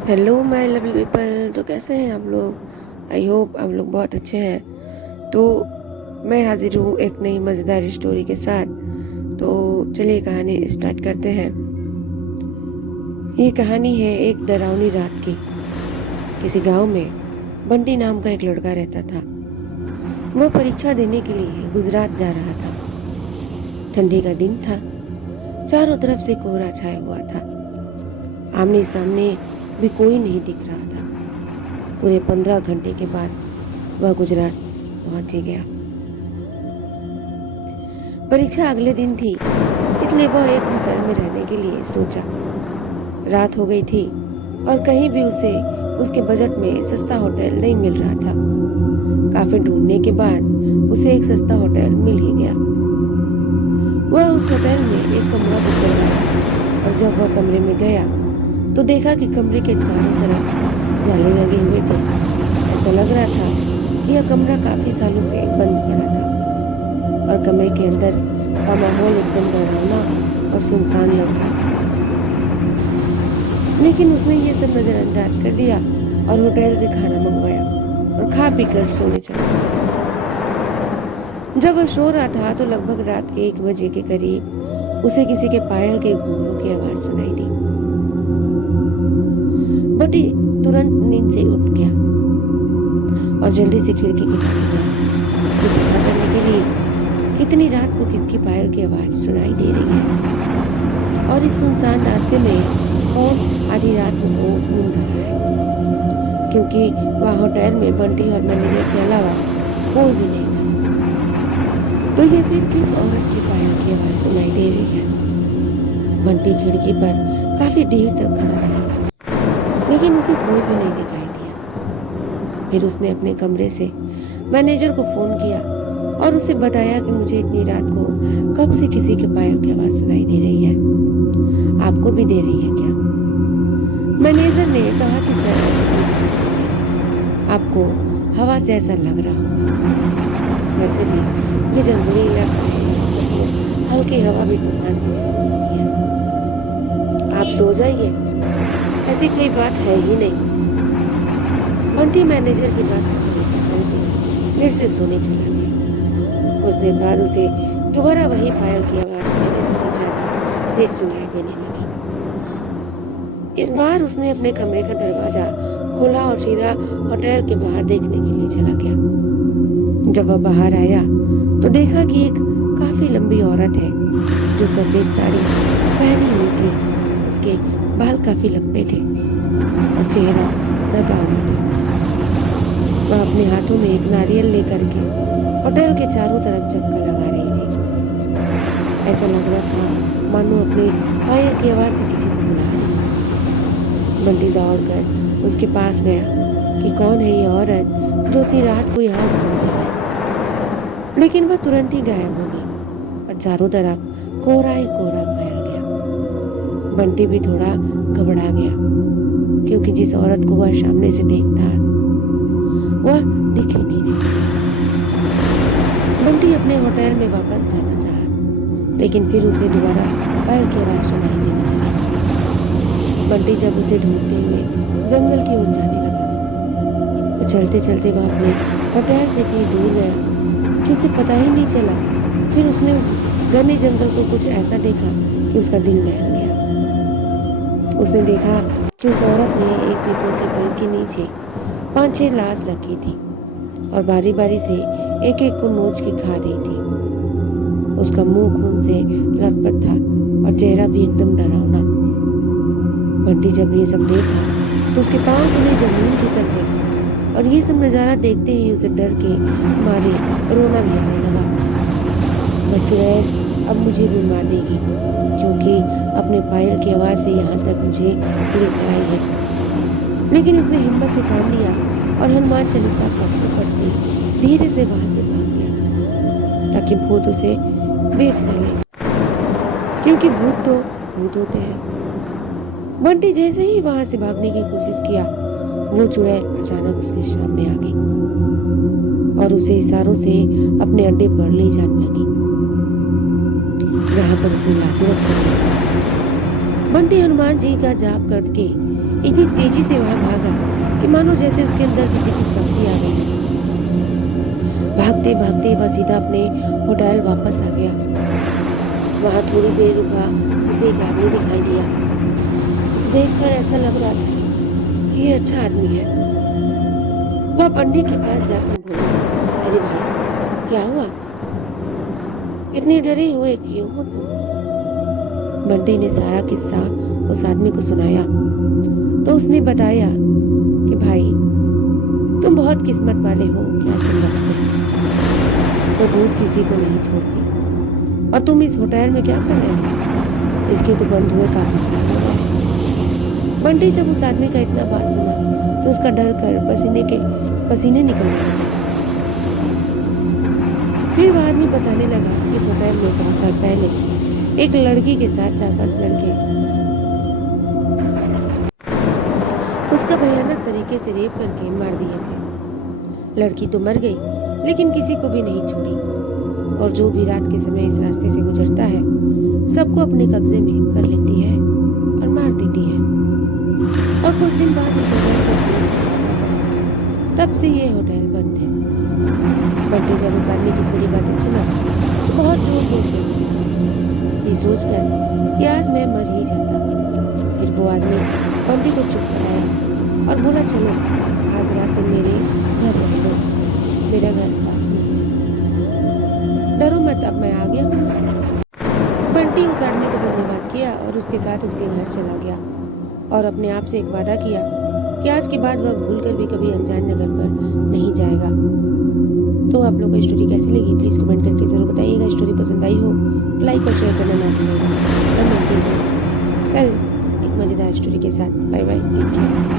Hello my lovely people. तो कैसे हैं आप लोग? आई होप आप लोग बहुत अच्छे हैं। तो मैं हाजिर हूँ एक नई मज़ेदार स्टोरी के साथ। तो चलिए कहानी स्टार्ट करते हैं। ये कहानी है एक डरावनी रात की। किसी गांव में बंटी नाम का एक लड़का रहता था। वह परीक्षा देने के लिए गुजरात जा रहा था। ठंडी का दिन था। चारों तरफ से कोहरा छाया हुआ था। आमने सामने भी कोई नहीं दिख रहा था। पूरे 15 घंटे के बाद वह गुजरात पहुंच ही गया। परीक्षा अगले दिन थी, इसलिए वह एक होटल में रहने के लिए सोचा। रात हो गई थी और कहीं भी उसे उसके बजट में सस्ता होटल नहीं मिल रहा था। काफी ढूंढने के बाद उसे एक सस्ता होटल मिल ही गया। वह उस होटल में एक कमरा बुक करवाया और जब वह कमरे में गया तो देखा कि कमरे के चारों तरफ जाले लगे हुए थे। ऐसा लग रहा था कि यह कमरा काफी सालों से बंद पड़ा था और कमरे के अंदर का माहौल एकदम डरावना और सुनसान लग रहा था। लेकिन उसने ये सब नजरअंदाज कर दिया और होटल से खाना मंगवाया और खा पी कर सोने चला गया। जब वह सो रहा था तो लगभग रात के 1 बजे के करीब उसे किसी के पायल के घुंघरू की आवाज सुनाई दी। बटी तुरंत नींद से उठ गया और जल्दी से खिड़की के पास गया ये पता करने के लिए कितनी रात को किसकी पायल की आवाज सुनाई दे रही है और इस सुनसान रास्ते में कौन आधी रात में वो घूम रहा है, क्योंकि वहाँ होटल में बंटी और मैनेजर के अलावा कोई भी नहीं था। तो ये फिर किस औरत की पायल की आवाज सुनाई दे रही है? बंटी खिड़की पर काफी देर तक खड़ा रहा, लेकिन उसे कोई भी नहीं दिखाई दिया। फिर उसने अपने कमरे से मैनेजर को फोन किया और उसे बताया कि मुझे इतनी रात को कब से किसी के पायल की आवाज सुनाई दे रही है, आपको भी दे रही है क्या? मैनेजर ने कहा कि सर ऐसी कोई बात नहीं है, आपको हवा से ऐसा लग रहा होगा। वैसे भी ये जंगली इलाका है, तो हल्की हवा भी तूफान की जैसी लगती है। आप सो जाइए, ऐसी कोई बात है ही नहीं। बंटी मैनेजर की बात पर भरोसा करके फिर से सोने चला गया। कुछ देर बाद उसे दोबारा वही पायल की आवाज पहले से भी ज्यादा तेज सुनाई देने लगी। इस बार उसने अपने कमरे का दरवाजा खोला और सीधा होटल के बाहर देखने के लिए चला गया। जब वह बाहर आया तो देखा कि एक काफी लंबी औरत है जो सफेद साड़ी पहनी हुई थी। उसके बाल काफी लंबे थे और चेहरा ढका हुआ था। वह अपने हाथों में एक नारियल लेकर के होटल के चारों तरफ चक्कर लगा रही थी। ऐसा लग रहा था मानो अपने पायल की आवाज से किसी को बुला रही है। बंटी दौड़कर उसके पास गया कि कौन है ये औरत जो इतनी रात को यहाँ घूम रही है, लेकिन वह तुरंत ही गायब हो गई और चारों तरफ कोहरा ही कोहरा फैल गया। बंटी भी थोड़ा घबरा गया, क्योंकि जिस औरत को वह सामने से देखता वह दिख ही नहीं रही थी। बंटी अपने होटल में वापस जाना चाहा, लेकिन फिर उसे दोबारा पायल की आवाज सुनाई देने लगी। बंटी जब उसे ढूंढते हुए जंगल की ओर जाने लगा तो चलते चलते वह अपने होटल से इतनी दूर गया कि उसे पता ही नहीं चला। फिर उसने उस घने जंगल को कुछ ऐसा देखा कि उसका दिल दहल गया। उसने देखा कि उस औरत ने एक पीपल के पेड़ के नीचे 5-6 लाश रखी थी और बारी बारी से एक एक को नोच के खा रही थी। उसका मुंह खून से लथपथ था और चेहरा भी एकदम डरावना। बंटी जब ये सब देखा तो उसके पांव तले जमीन खिसक गई और ये सब नजारा देखते ही उसे डर के मारे रोना भी आने लगा। वह चुड़ैल अब मुझे भी मार देगी, क्योंकि अपने पायल की आवाज से यहाँ तक मुझे लेकर आई है। लेकिन उसने हिम्मत से काम लिया और हनुमान चालीसा पढ़ते पढ़ते धीरे से वहां से भाग गया, ताकि भूत उसे देख न ले, क्योंकि भूत तो भूत होते हैं। बंटी जैसे ही वहां से भागने की कोशिश किया, वो चुड़ैल अचानक उसके सामने आ गई और उसे इशारों से अपने अड्डे पर ले जाने लगी, जहां पर उसने लाशें रखी थी। बंटी हनुमान जी का जाप करके इतनी तेजी से वहां भागा कि मानो जैसे उसके अंदर किसी की शक्ति आ गई है। भागते भागते वह सीधा अपने होटल वापस आ गया। वहां थोड़ी देर रुका, उसे एक आदमी दिखाई दिया। उसे देखकर ऐसा लग रहा था कि ये अच्छा आदमी है। वह पंडित के पास जाकर बोला, अरे भाई, क्या हुआ? इतने डरे हुए क्यों हो तुम? बंटी ने सारा किस्सा उस आदमी को सुनाया तो उसने बताया कि भाई, तुम बहुत किस्मत वाले हो कि आज तुम बच गए। वो भूत किसी को नहीं छोड़ती। और तुम इस होटल में क्या कर रहे हो? इसके तो बंद हुए काफी साल हो गए। बंटी जब उस आदमी का इतना बात सुना तो उसका डर कर पसीने निकलने लगे। फिर वह आदमी बताने लगा कि इस होटल में बहुत साल पहले एक लड़की के साथ 4-5 लड़के उसका भयानक तरीके से रेप करके मार दिए थे। लड़की तो मर गई, लेकिन किसी को भी नहीं छोड़ी, और जो भी रात के समय इस रास्ते से गुजरता है सबको अपने कब्जे में कर लेती है और मार देती है। और कुछ दिन बाद इस होटल पर पुलिस का छापा पड़ा। तब से ये होटल बंद है। बंटी जब उस आदमी की पूरी बातें सुना तो बहुत जोर जोर से रोने लगा, ये सोचकर कि आज मैं मर ही जाता। फिर वो आदमी बंटी को चुप कराया और बोला, चलो आज रात तुम मेरे घर रह लो, मेरा घर पास में है, डरो मत, अब मैं आ गया हूँ ना। बंटी उस आदमी को धन्यवाद किया और उसके साथ उसके घर चला गया और अपने आप से एक वादा किया कि आज के बाद वह भूलकर भी कभी अनजान जगह पर नहीं जाएगा। तो आप लोगों को स्टोरी कैसी लगी प्लीज़ कमेंट करके ज़रूर बताइएगा। स्टोरी पसंद आई हो लाइक और शेयर करना ना भूलिएगा। मैं मिलती हूँ कल एक मज़ेदार स्टोरी के साथ। Bye bye, take care.